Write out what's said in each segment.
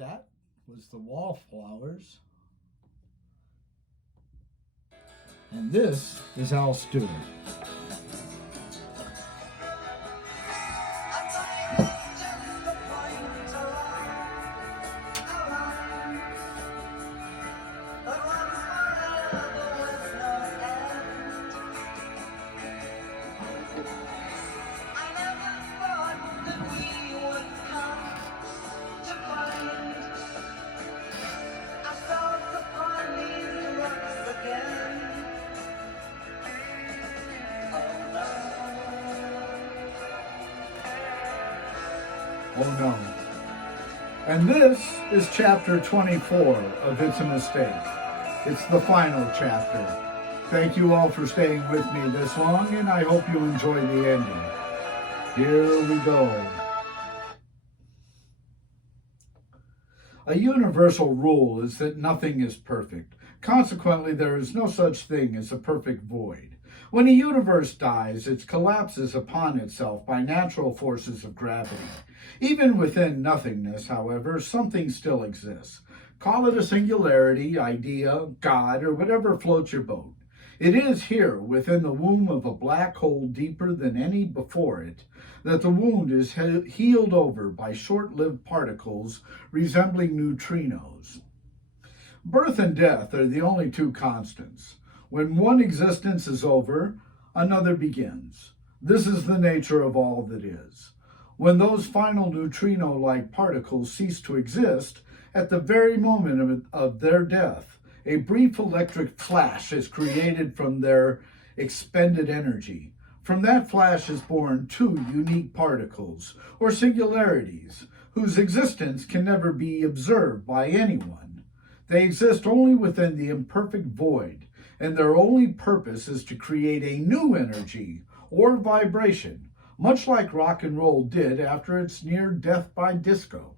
That was the wallflowers. And this is Al Stewart. Oh no. And this is chapter 24 of It's a Mistake. It's the final chapter. Thank you all for staying with me this long, and I hope you enjoy the ending. Here we go. A universal rule is that nothing is perfect. Consequently, there is no such thing as a perfect void. When a universe dies, it collapses upon itself by natural forces of gravity. Even within nothingness, however, something still exists. Call it a singularity, idea, God, or whatever floats your boat. It is here, within the womb of a black hole deeper than any before it, that the wound is healed over by short-lived particles resembling neutrinos. Birth and death are the only two constants. When one existence is over, another begins. This is the nature of all that is. When those final neutrino-like particles cease to exist, at the very moment of their death, a brief electric flash is created from their expended energy. From that flash is born two unique particles, or singularities, whose existence can never be observed by anyone. They exist only within the imperfect void, and their only purpose is to create a new energy, or vibration, much like rock and roll did after its near death by disco.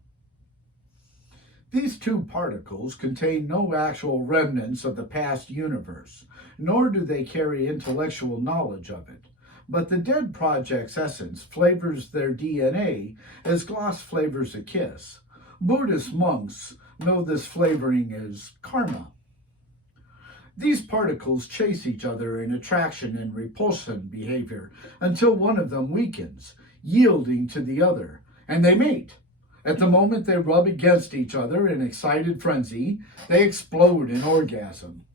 These two particles contain no actual remnants of the past universe, nor do they carry intellectual knowledge of it. But the dead project's essence flavors their DNA as gloss flavors a kiss. Buddhist monks know this flavoring as karma. These particles chase each other in attraction and repulsion behavior until one of them weakens, yielding to the other, and they mate. At the moment they rub against each other in excited frenzy, they explode in orgasm.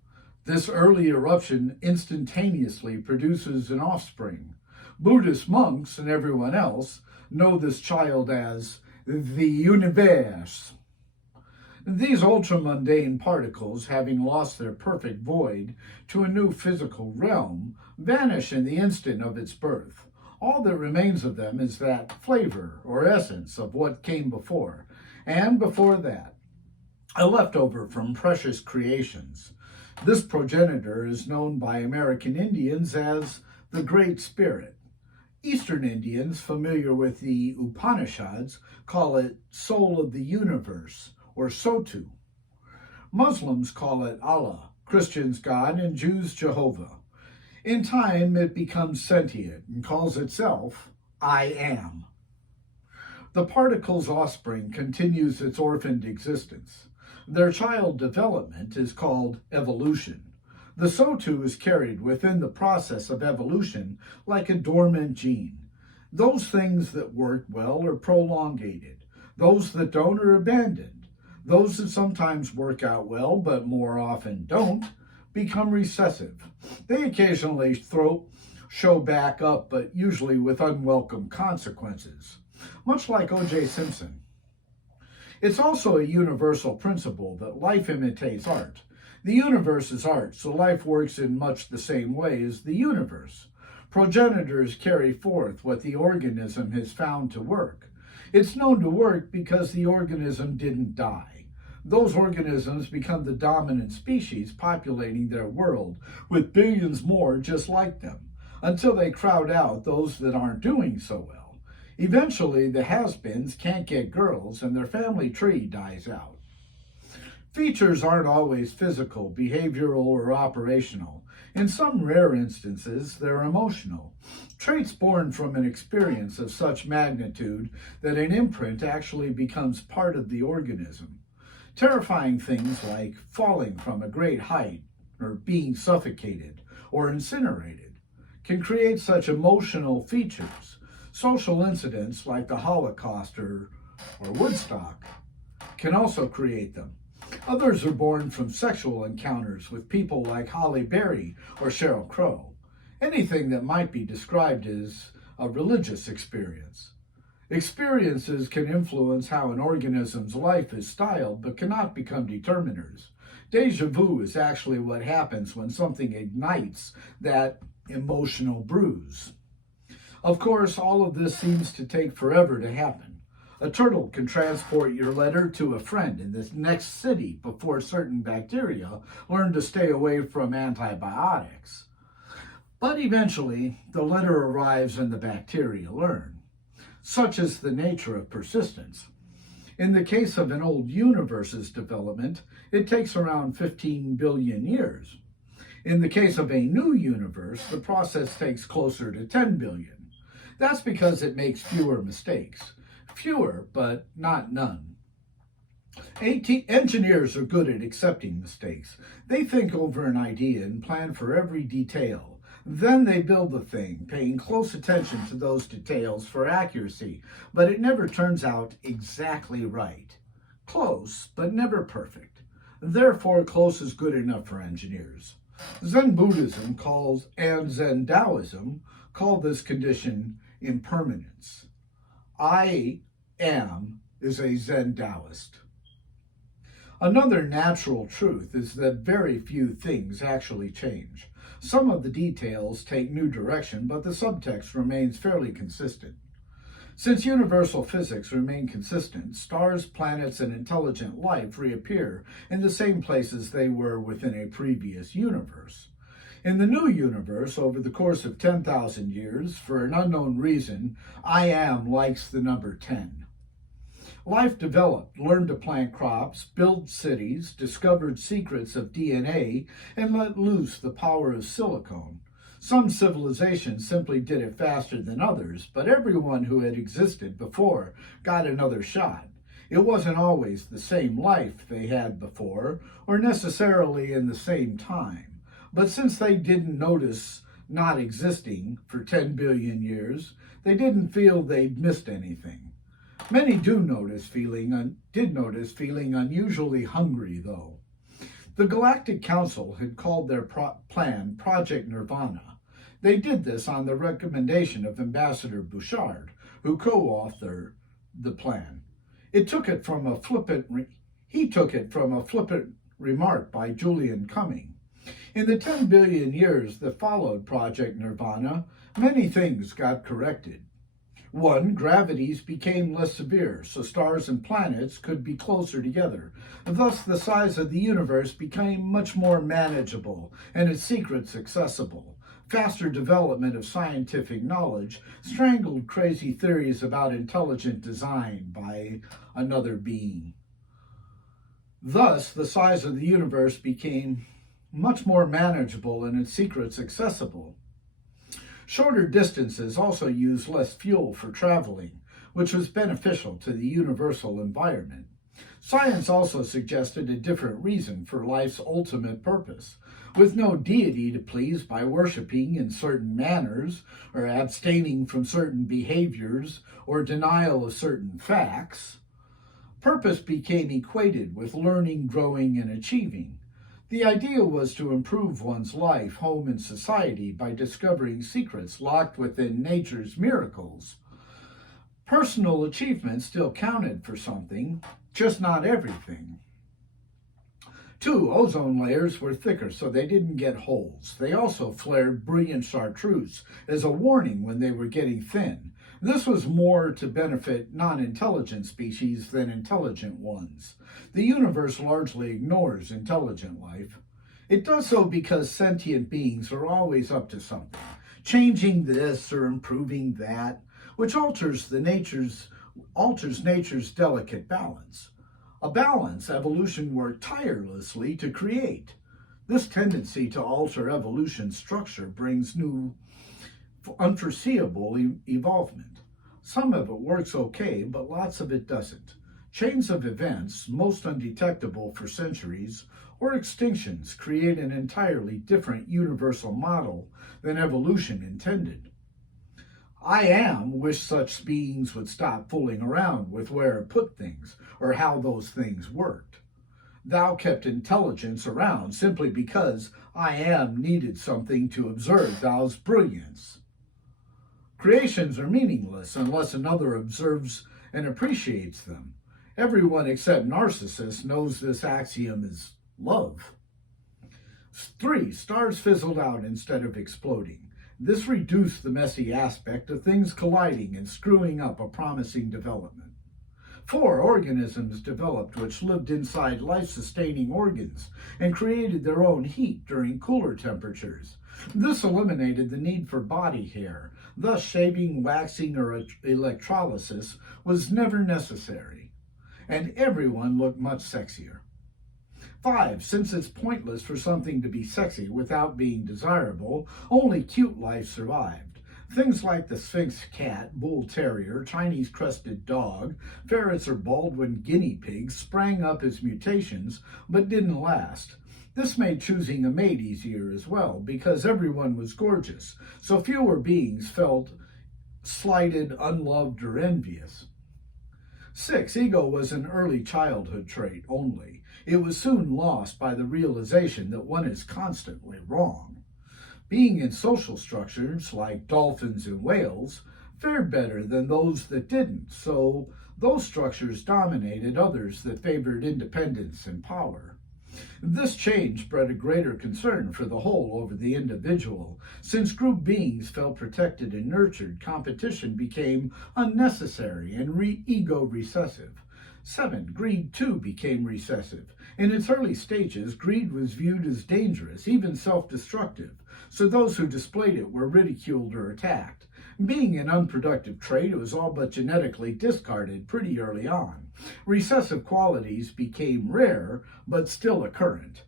This early eruption instantaneously produces an offspring. Buddhist monks and everyone else know this child as the universe. These ultramundane particles, having lost their perfect void to a new physical realm, vanish in the instant of its birth. All that remains of them is that flavor or essence of what came before, and before that, a leftover from precious creations. This progenitor is known by American Indians as the Great Spirit. Eastern Indians, familiar with the Upanishads, call it Soul of the Universe, or Sotu. Muslims call it Allah, Christians God, and Jews Jehovah. In time, it becomes sentient and calls itself I Am. The particle's offspring continues its orphaned existence. Their child development is called evolution. The Sotu is carried within the process of evolution like a dormant gene. Those things that work well are prolongated. Those that don't are abandoned. Those that sometimes work out well, but more often don't, become recessive. They occasionally show back up, but usually with unwelcome consequences, much like O.J. Simpson. It's also a universal principle that life imitates art. The universe is art, so life works in much the same way as the universe. Progenitors carry forth what the organism has found to work. It's known to work because the organism didn't die. Those organisms become the dominant species populating their world, with billions more just like them, until they crowd out those that aren't doing so well. Eventually, the has-beens can't get girls and their family tree dies out. Features aren't always physical, behavioral, or operational. In some rare instances, they're emotional, traits born from an experience of such magnitude that an imprint actually becomes part of the organism. Terrifying things like falling from a great height, or being suffocated, or incinerated, can create such emotional features. Social incidents like the Holocaust or Woodstock can also create them. Others are born from sexual encounters with people like Halle Berry or Sheryl Crow. Anything that might be described as a religious experience. Experiences can influence how an organism's life is styled, but cannot become determiners. Déjà vu is actually what happens when something ignites that emotional bruise. Of course, all of this seems to take forever to happen. A turtle can transport your letter to a friend in the next city before certain bacteria learn to stay away from antibiotics. But eventually, the letter arrives and the bacteria learn. Such is the nature of persistence. In the case of an old universe's development, it takes around 15 billion years. In the case of a new universe, the process takes closer to 10 billion. That's because it makes fewer mistakes. Fewer, but not none. Engineers are good at accepting mistakes. They think over an idea and plan for every detail. Then they build the thing, paying close attention to those details for accuracy, but it never turns out exactly right. Close, but never perfect. Therefore, close is good enough for engineers. Zen Buddhism and Zen Taoism call this condition impermanence. I am is a Zen Taoist. Another natural truth is that very few things actually change. Some of the details take new direction, but the subtext remains fairly consistent. Since universal physics remain consistent, stars, planets, and intelligent life reappear in the same places they were within a previous universe. In the new universe, over the course of 10,000 years, for an unknown reason, I am likes the number 10. Life developed, learned to plant crops, build cities, discovered secrets of DNA, and let loose the power of silicone. Some civilizations simply did it faster than others, but everyone who had existed before got another shot. It wasn't always the same life they had before, or necessarily in the same time. But since they didn't notice not existing for 10 billion years, they didn't feel they'd missed anything. Many did notice feeling unusually hungry, though. The Galactic Council had called their plan Project Nirvana. They did this on the recommendation of Ambassador Bouchard, who co-authored the plan. He took it from a flippant remark by Julian Cumming. In the 10 billion years that followed Project Nirvana, many things got corrected. One, gravities became less severe, so stars and planets could be closer together. Thus, the size of the universe became much more manageable and its secrets accessible. Faster development of scientific knowledge strangled crazy theories about intelligent design by another being. Thus, the size of the universe became much more manageable and its secrets accessible. Shorter distances also used less fuel for traveling, which was beneficial to the universal environment. Science also suggested a different reason for life's ultimate purpose. With no deity to please by worshiping in certain manners, or abstaining from certain behaviors, or denial of certain facts, purpose became equated with learning, growing, and achieving. The idea was to improve one's life, home, and society by discovering secrets locked within nature's miracles. Personal achievement still counted for something, just not everything. 2, ozone layers were thicker, so they didn't get holes. They also flared brilliant chartreuse as a warning when they were getting thin. This was more to benefit non-intelligent species than intelligent ones. The universe largely ignores intelligent life. It does so because sentient beings are always up to something, changing this or improving that, which alters nature's delicate balance. A balance evolution worked tirelessly to create. This tendency to alter evolution's structure brings new, unforeseeable evolvement. Some of it works okay, but lots of it doesn't. Chains of events, most undetectable for centuries, or extinctions create an entirely different universal model than evolution intended. I am wish such beings would stop fooling around with where it put things or how those things worked. Thou kept intelligence around simply because I am needed something to observe thou's brilliance. Creations are meaningless unless another observes and appreciates them. Everyone except narcissists knows this axiom is love. 3. Stars fizzled out instead of exploding. This reduced the messy aspect of things colliding and screwing up a promising development. 4. Organisms developed which lived inside life-sustaining organs and created their own heat during cooler temperatures. This eliminated the need for body hair. Thus, shaving, waxing, or electrolysis was never necessary, and everyone looked much sexier. 5. Since it's pointless for something to be sexy without being desirable, only cute life survived. Things like the Sphinx cat, bull terrier, Chinese crested dog, ferrets, or Baldwin guinea pigs sprang up as mutations, but didn't last. This made choosing a mate easier as well, because everyone was gorgeous, so fewer beings felt slighted, unloved, or envious. 6. Ego was an early childhood trait only. It was soon lost by the realization that one is constantly wrong. Being in social structures, like dolphins and whales, fared better than those that didn't, so those structures dominated others that favored independence and power. This change bred a greater concern for the whole over the individual. Since group beings felt protected and nurtured, competition became unnecessary and ego recessive. 7. Greed too became recessive. In its early stages, greed was viewed as dangerous, even self-destructive, so those who displayed it were ridiculed or attacked. Being an unproductive trait, it was all but genetically discarded pretty early on. Recessive qualities became rare, but still occurrent.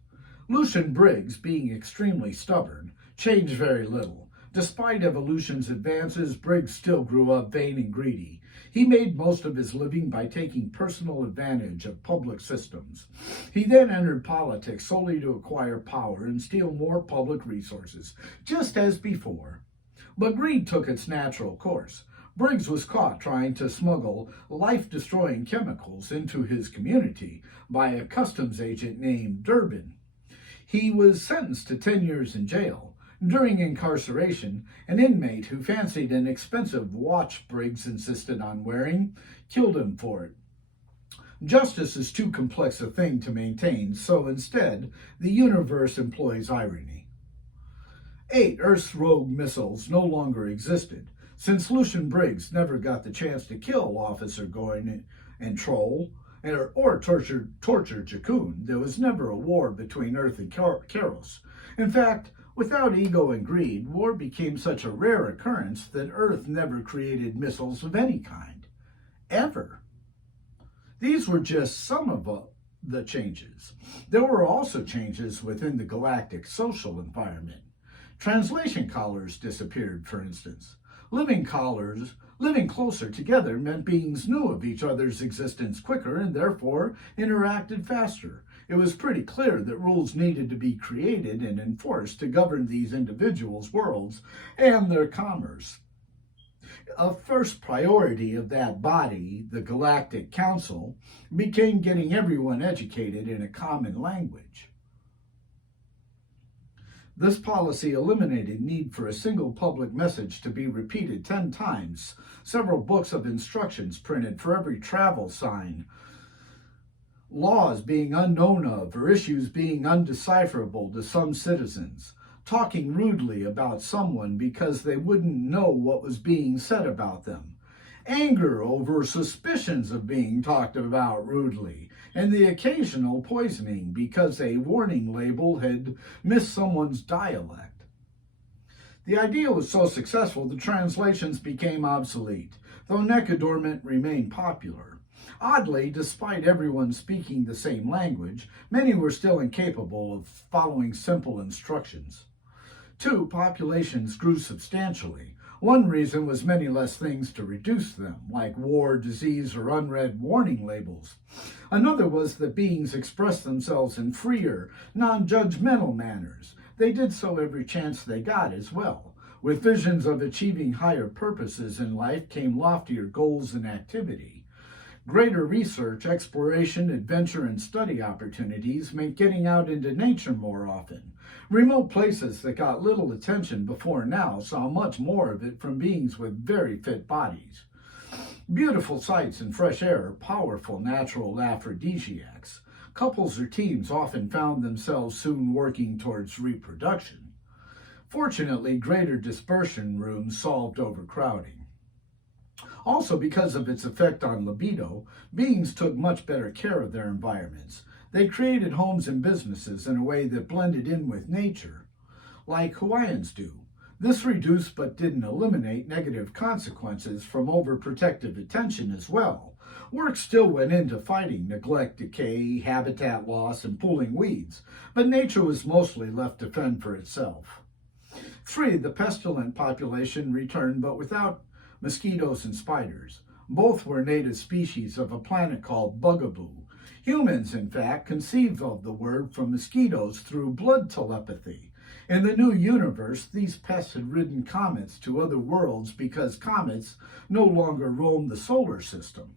Lucian Briggs, being extremely stubborn, changed very little. Despite evolution's advances, Briggs still grew up vain and greedy. He made most of his living by taking personal advantage of public systems. He then entered politics solely to acquire power and steal more public resources, just as before. But greed took its natural course. Briggs was caught trying to smuggle life-destroying chemicals into his community by a customs agent named Durbin. He was sentenced to 10 years in jail. During incarceration, an inmate who fancied an expensive watch Briggs insisted on wearing killed him for it. Justice is too complex a thing to maintain, so instead, the universe employs irony. 8. Earth's rogue missiles no longer existed. Since Lucian Briggs never got the chance to kill Officer Goyne and Troll, or torture Jakun, there was never a war between Earth and Karos. In fact, without ego and greed, war became such a rare occurrence that Earth never created missiles of any kind. Ever. These were just some of the changes. There were also changes within the galactic social environment. Translation collars disappeared, for instance. Living closer together meant beings knew of each other's existence quicker and therefore interacted faster. It was pretty clear that rules needed to be created and enforced to govern these individuals' worlds and their commerce. A first priority of that body, the Galactic Council, became getting everyone educated in a common language. This policy eliminated need for a single public message to be repeated 10 times, several books of instructions printed for every travel sign, laws being unknown of or issues being undecipherable to some citizens, talking rudely about someone because they wouldn't know what was being said about them, anger over suspicions of being talked about rudely, and the occasional poisoning because a warning label had missed someone's dialect. The idea was so successful the translations became obsolete, though Necadorment remained popular. Oddly, despite everyone speaking the same language, many were still incapable of following simple instructions. 2. Populations grew substantially. One reason was many less things to reduce them, like war, disease, or unread warning labels. Another was that beings expressed themselves in freer, non-judgmental manners. They did so every chance they got as well. With visions of achieving higher purposes in life came loftier goals and activity. Greater research, exploration, adventure, and study opportunities meant getting out into nature more often. Remote places that got little attention before now saw much more of it from beings with very fit bodies. Beautiful sights and fresh air are powerful natural aphrodisiacs. Couples or teams often found themselves soon working towards reproduction. Fortunately, greater dispersion rooms solved overcrowding. Also, because of its effect on libido, beings took much better care of their environments. They created homes and businesses in a way that blended in with nature, like Hawaiians do. This reduced but didn't eliminate negative consequences from overprotective attention as well. Work still went into fighting neglect, decay, habitat loss, and pulling weeds, but nature was mostly left to fend for itself. 3. The pestilent population returned, but without mosquitoes and spiders. Both were native species of a planet called Bugaboo. Humans, in fact, conceived of the word from mosquitoes through blood telepathy. In the new universe, these pests had ridden comets to other worlds because comets no longer roamed the solar system.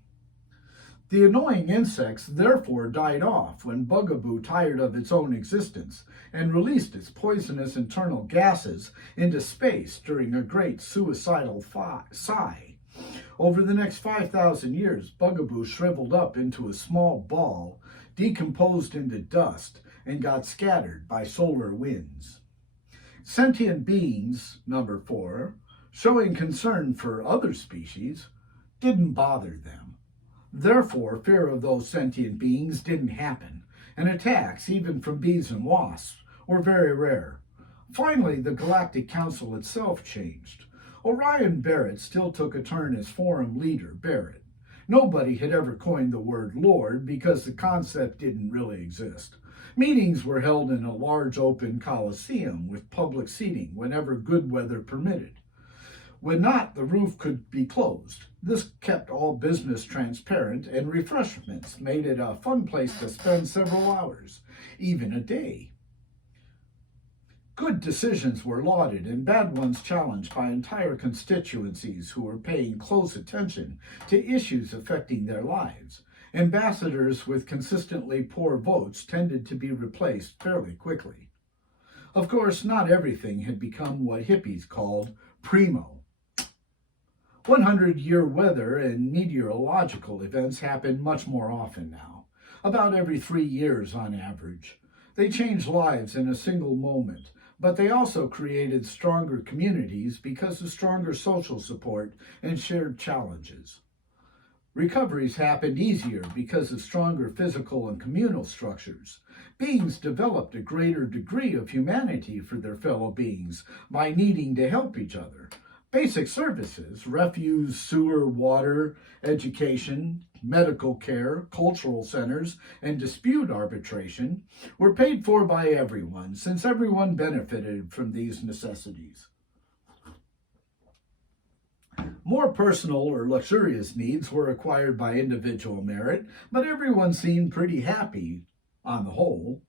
The annoying insects therefore died off when Bugaboo tired of its own existence and released its poisonous internal gases into space during a great suicidal sigh. Over the next 5,000 years, Bugaboo shriveled up into a small ball, decomposed into dust, and got scattered by solar winds. Sentient beings, number 4, showing concern for other species, didn't bother them. Therefore, fear of those sentient beings didn't happen, and attacks, even from bees and wasps, were very rare. Finally, the Galactic Council itself changed. Orion Barrett still took a turn as forum leader, Barrett. Nobody had ever coined the word Lord because the concept didn't really exist. Meetings were held in a large open coliseum with public seating whenever good weather permitted. When not, the roof could be closed. This kept all business transparent, and refreshments made it a fun place to spend several hours, even a day. Good decisions were lauded and bad ones challenged by entire constituencies who were paying close attention to issues affecting their lives. Ambassadors with consistently poor votes tended to be replaced fairly quickly. Of course, not everything had become what hippies called primo. 100-year weather and meteorological events happen much more often now, about every 3 years on average. They changed lives in a single moment, but they also created stronger communities because of stronger social support and shared challenges. Recoveries happened easier because of stronger physical and communal structures. Beings developed a greater degree of humanity for their fellow beings by needing to help each other. Basic services, refuse, sewer, water, education, medical care, cultural centers, and dispute arbitration were paid for by everyone, since everyone benefited from these necessities. More personal or luxurious needs were acquired by individual merit, but everyone seemed pretty happy on the whole.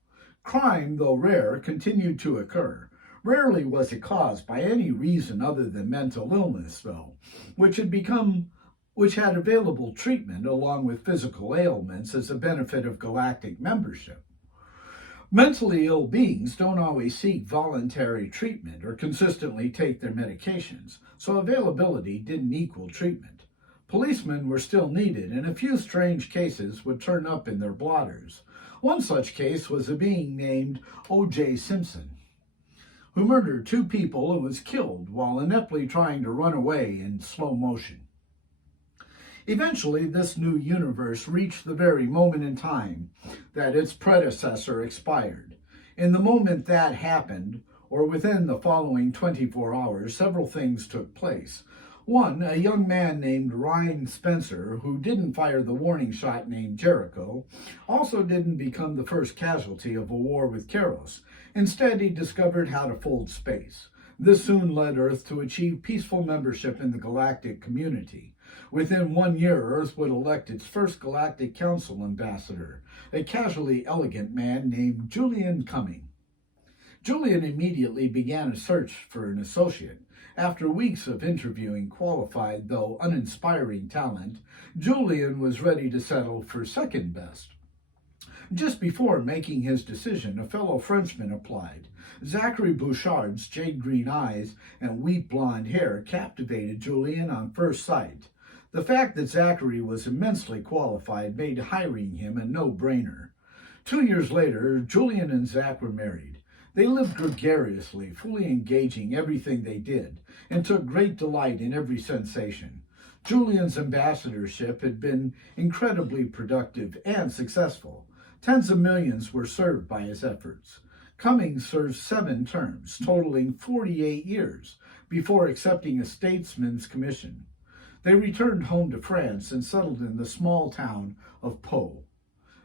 Crime, though rare, continued to occur. Rarely was it caused by any reason other than mental illness, though, which had available treatment along with physical ailments as a benefit of galactic membership. Mentally ill beings don't always seek voluntary treatment or consistently take their medications, so availability didn't equal treatment. Policemen were still needed, and a few strange cases would turn up in their blotters. One such case was a being named O.J. Simpson, who murdered 2 people and was killed while ineptly trying to run away in slow motion. Eventually, this new universe reached the very moment in time that its predecessor expired. In the moment that happened, or within the following 24 hours, several things took place. One, a young man named Ryan Spencer, who didn't fire the warning shot named Jericho, also didn't become the first casualty of a war with Karos. Instead, he discovered how to fold space. This soon led Earth to achieve peaceful membership in the galactic community. Within 1 year, Earth would elect its first Galactic Council ambassador, a casually elegant man named Julian Cumming. Julian immediately began a search for an associate. After weeks of interviewing qualified, though uninspiring talent, Julian was ready to settle for second best. Just before making his decision, a fellow Frenchman applied. Zachary Bouchard's jade-green eyes and wheat blonde hair captivated Julian on first sight. The fact that Zachary was immensely qualified made hiring him a no-brainer. 2 years later, Julian and Zach were married. They lived gregariously, fully engaging everything they did, and took great delight in every sensation. Julian's ambassadorship had been incredibly productive and successful. Tens of millions were served by his efforts. Cummings served 7 terms, totaling 48 years, before accepting a statesman's commission. They returned home to France and settled in the small town of Pau.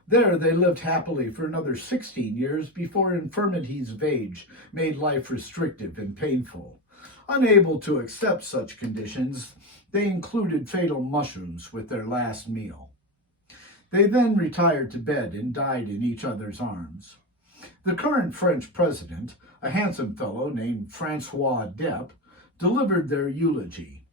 There they lived happily for another 16 years before infirmities of age made life restrictive and painful. Unable to accept such conditions, they included fatal mushrooms with their last meal. They then retired to bed and died in each other's arms. The current French president, a handsome fellow named Francois Deppe, delivered their eulogy.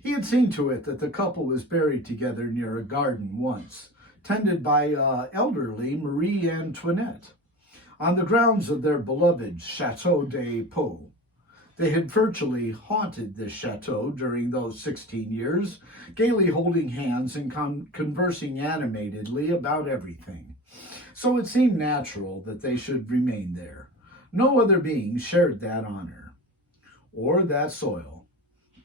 He had seen to it that the couple was buried together near a garden once, tended by elderly Marie Antoinette, on the grounds of their beloved Chateau de Pau. They had virtually haunted this chateau during those 16 years, gaily holding hands and conversing animatedly about everything. So it seemed natural that they should remain there. No other being shared that honor, or that soil.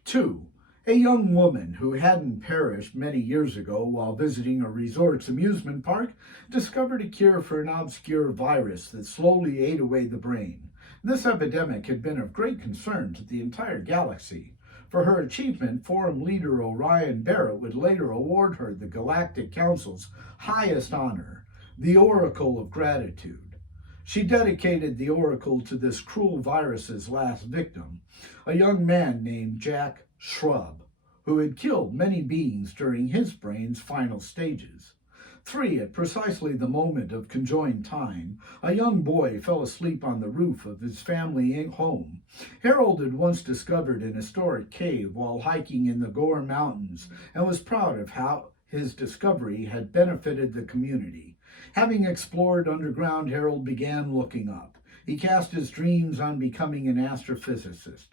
2. A young woman who hadn't perished many years ago while visiting a resort's amusement park discovered a cure for an obscure virus that slowly ate away the brain. This epidemic had been of great concern to the entire galaxy. For her achievement, Forum leader Orion Barrett would later award her the Galactic Council's highest honor, the Oracle of Gratitude. She dedicated the oracle to this cruel virus's last victim, a young man named Jack Shrub, who had killed many beings during his brain's final stages. 3. At precisely the moment of conjoined time, a young boy fell asleep on the roof of his family home. Harold had once discovered an historic cave while hiking in the Gore Mountains and was proud of how his discovery had benefited the community. Having explored underground, Harold began looking up. He cast his dreams on becoming an astrophysicist.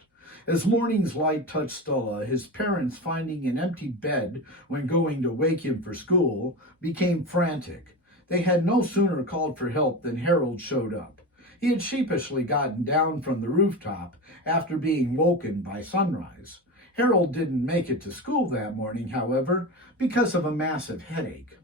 As morning's light touched Stella, his parents, finding an empty bed when going to wake him for school, became frantic. They had no sooner called for help than Harold showed up. He had sheepishly gotten down from the rooftop after being woken by sunrise. Harold didn't make it to school that morning, however, because of a massive headache.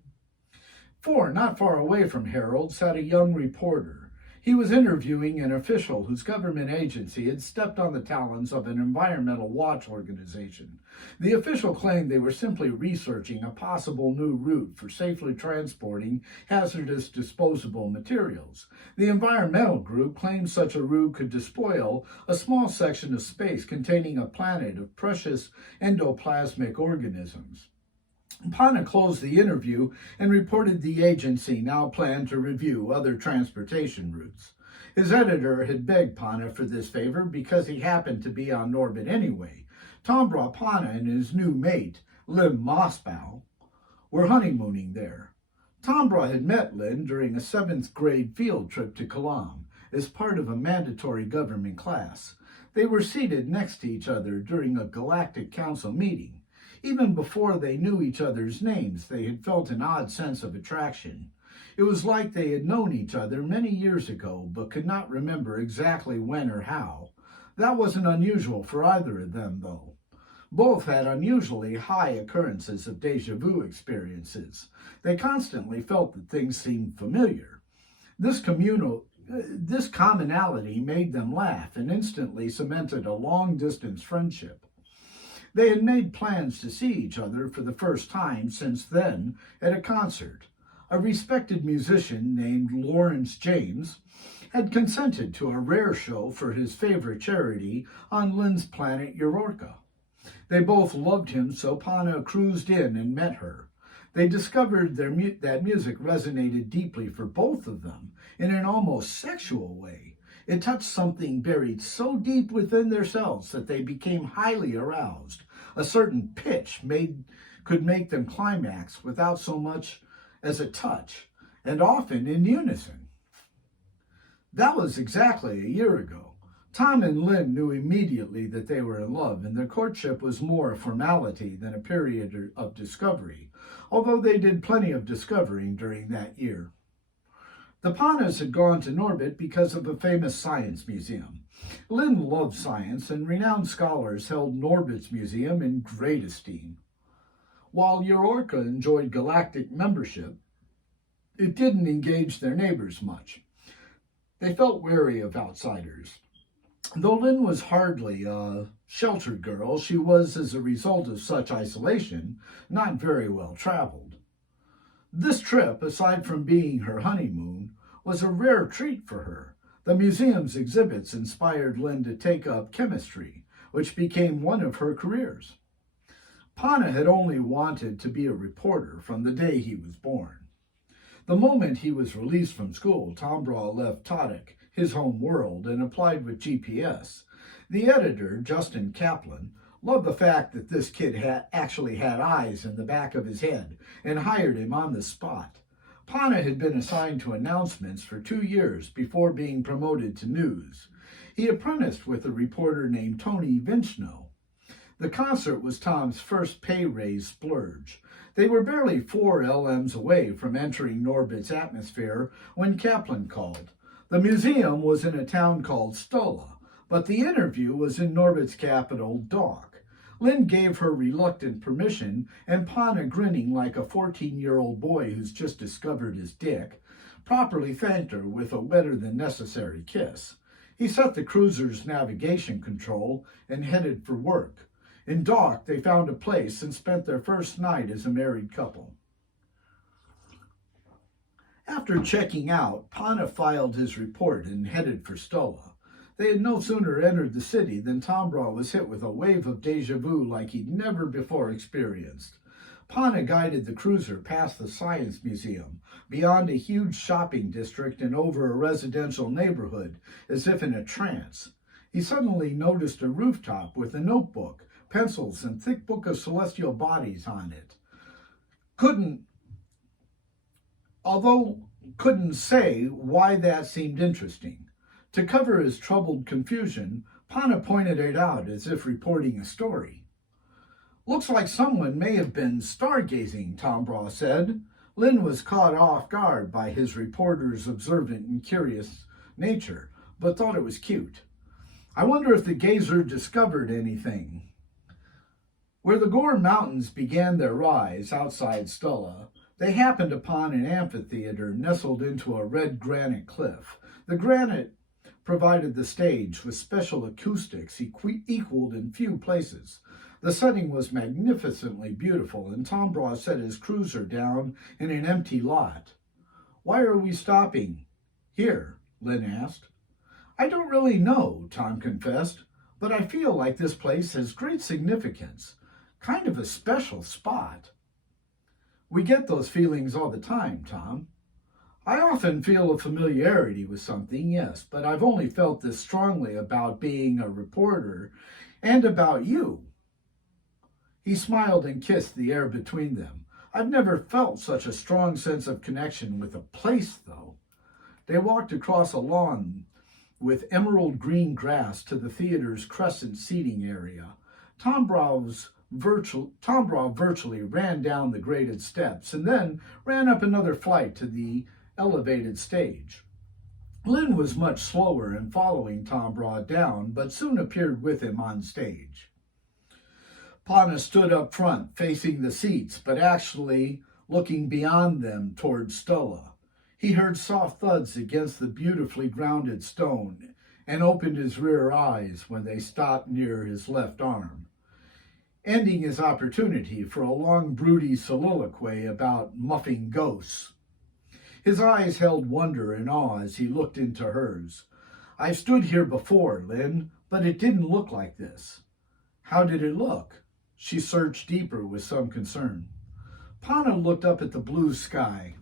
4. Not far away from Harold sat a young reporter. He was interviewing an official whose government agency had stepped on the talons of an environmental watch organization. The official claimed they were simply researching a possible new route for safely transporting hazardous disposable materials. The environmental group claimed such a route could despoil a small section of space containing a planet of precious endoplasmic organisms. Pana closed the interview and reported the agency now planned to review other transportation routes. His editor had begged Pana for this favor because he happened to be on orbit anyway. Tombra, Pana, and his new mate, Lim Mosbow, were honeymooning there. Tombra had met Lin during a 7th grade field trip to Kalam as part of a mandatory government class. They were seated next to each other during a Galactic Council meeting. Even before they knew each other's names, they had felt an odd sense of attraction. It was like they had known each other many years ago, but could not remember exactly when or how. That wasn't unusual for either of them, though. Both had unusually high occurrences of déjà vu experiences. They constantly felt that things seemed familiar. This commonality made them laugh and instantly cemented a long-distance friendship. They had made plans to see each other for the first time since then at a concert. A respected musician named Lawrence James had consented to a rare show for his favorite charity on Lynn's planet Eureka. They both loved him, so Pana cruised in and met her. They discovered that music resonated deeply for both of them in an almost sexual way. It touched something buried so deep within themselves that they became highly aroused. A certain pitch could make them climax without so much as a touch, and often in unison. That was exactly a year ago. Tom and Lynn knew immediately that they were in love, and their courtship was more a formality than a period of discovery, although they did plenty of discovering during that year. The Panas had gone to Norbit because of a famous science museum. Lynn loved science, and renowned scholars held Norbit's museum in great esteem. While Eureka enjoyed galactic membership, it didn't engage their neighbors much. They felt wary of outsiders. Though Lynn was hardly a sheltered girl, she was, as a result of such isolation, not very well traveled. This trip, aside from being her honeymoon, was a rare treat for her. The museum's exhibits inspired Lynn to take up chemistry, which became one of her careers. Pana had only wanted to be a reporter from the day he was born. The moment he was released from school, Tombra left Tadic, his home world, and applied with GPS. The editor, Justin Kaplan, loved the fact that this kid actually had eyes in the back of his head and hired him on the spot. Pana had been assigned to announcements for 2 years before being promoted to news. He apprenticed with a reporter named Tony Vinchno. The concert was Tom's first pay raise splurge. They were barely 4 LMs away from entering Norbit's atmosphere when Kaplan called. The museum was in a town called Stola, but the interview was in Norbit's capital, Dock. Lynn gave her reluctant permission, and Pana, grinning like a 14-year-old boy who's just discovered his dick, properly thanked her with a wetter-than-necessary kiss. He set the cruiser's navigation control and headed for work. In Dock, they found a place and spent their first night as a married couple. After checking out, Pana filed his report and headed for Stola. They had no sooner entered the city than Tombra was hit with a wave of deja vu like he'd never before experienced. Pana guided the cruiser past the Science Museum, beyond a huge shopping district and over a residential neighborhood, as if in a trance. He suddenly noticed a rooftop with a notebook, pencils, and thick book of celestial bodies on it. Couldn't say why that seemed interesting. To cover his troubled confusion, Pana pointed it out as if reporting a story. "Looks like someone may have been stargazing," Tombra said. Lynn was caught off guard by his reporter's observant and curious nature, but thought it was cute. "I wonder if the gazer discovered anything." Where the Gore Mountains began their rise outside Stola, they happened upon an amphitheater nestled into a red granite cliff. The granite provided the stage with special acoustics equaled in few places. The setting was magnificently beautiful, and Tombra set his cruiser down in an empty lot. "Why are we stopping here?" Lynn asked. "I don't really know," Tom confessed, "but I feel like this place has great significance. Kind of a special spot." "We get those feelings all the time, Tom." "I often feel a familiarity with something, yes, but I've only felt this strongly about being a reporter and about you." He smiled and kissed the air between them. "I've never felt such a strong sense of connection with a place, though." They walked across a lawn with emerald green grass to the theater's crescent seating area. Tombra virtually ran down the graded steps and then ran up another flight to the elevated stage. Lynn was much slower in following Tombra down, but soon appeared with him on stage. Pana stood up front, facing the seats, but actually looking beyond them toward Stola. He heard soft thuds against the beautifully grounded stone and opened his rear eyes when they stopped near his left arm. ending his opportunity for a long, broody soliloquy about muffing ghosts. His eyes held wonder and awe as he looked into hers. "I've stood here before, Lynn, but it didn't look like this." "How did it look?" She searched deeper with some concern. Pana looked up at the blue sky.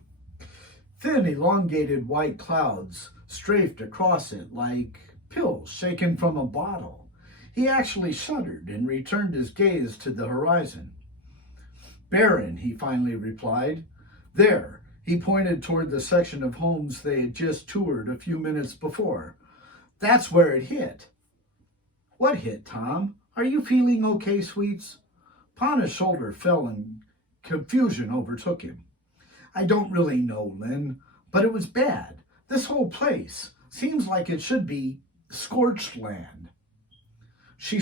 Thin, elongated white clouds strafed across it like pills shaken from a bottle. He actually shuddered and returned his gaze to the horizon. "Barren," he finally replied. "There." He pointed toward the section of homes they had just toured a few minutes before. "That's where it hit." "What hit, Tom? Are you feeling okay, sweets?" Pana's shoulder fell and confusion overtook him. "I don't really know, Lynn, but it was bad. This whole place seems like it should be scorched land." She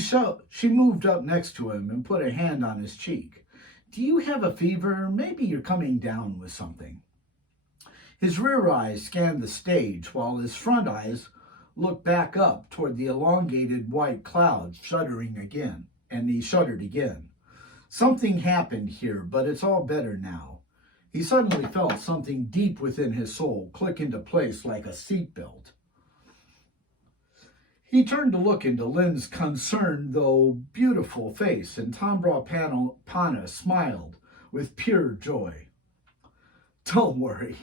moved up next to him and put a hand on his cheek. "Do you have a fever? Maybe you're coming down with something." His rear eyes scanned the stage while his front eyes looked back up toward the elongated white clouds, shuddering again, and he shuddered again. "Something happened here, but it's all better now." He suddenly felt something deep within his soul click into place like a seatbelt. He turned to look into Lynn's concerned, though beautiful face, and Tambra Pana smiled with pure joy. "Don't worry,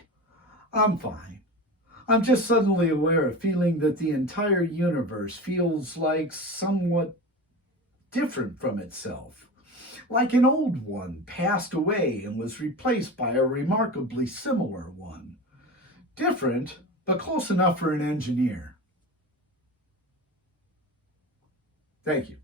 I'm fine. I'm just suddenly aware of feeling that the entire universe feels like somewhat different from itself. Like an old one passed away and was replaced by a remarkably similar one. Different, but close enough for an engineer." Thank you.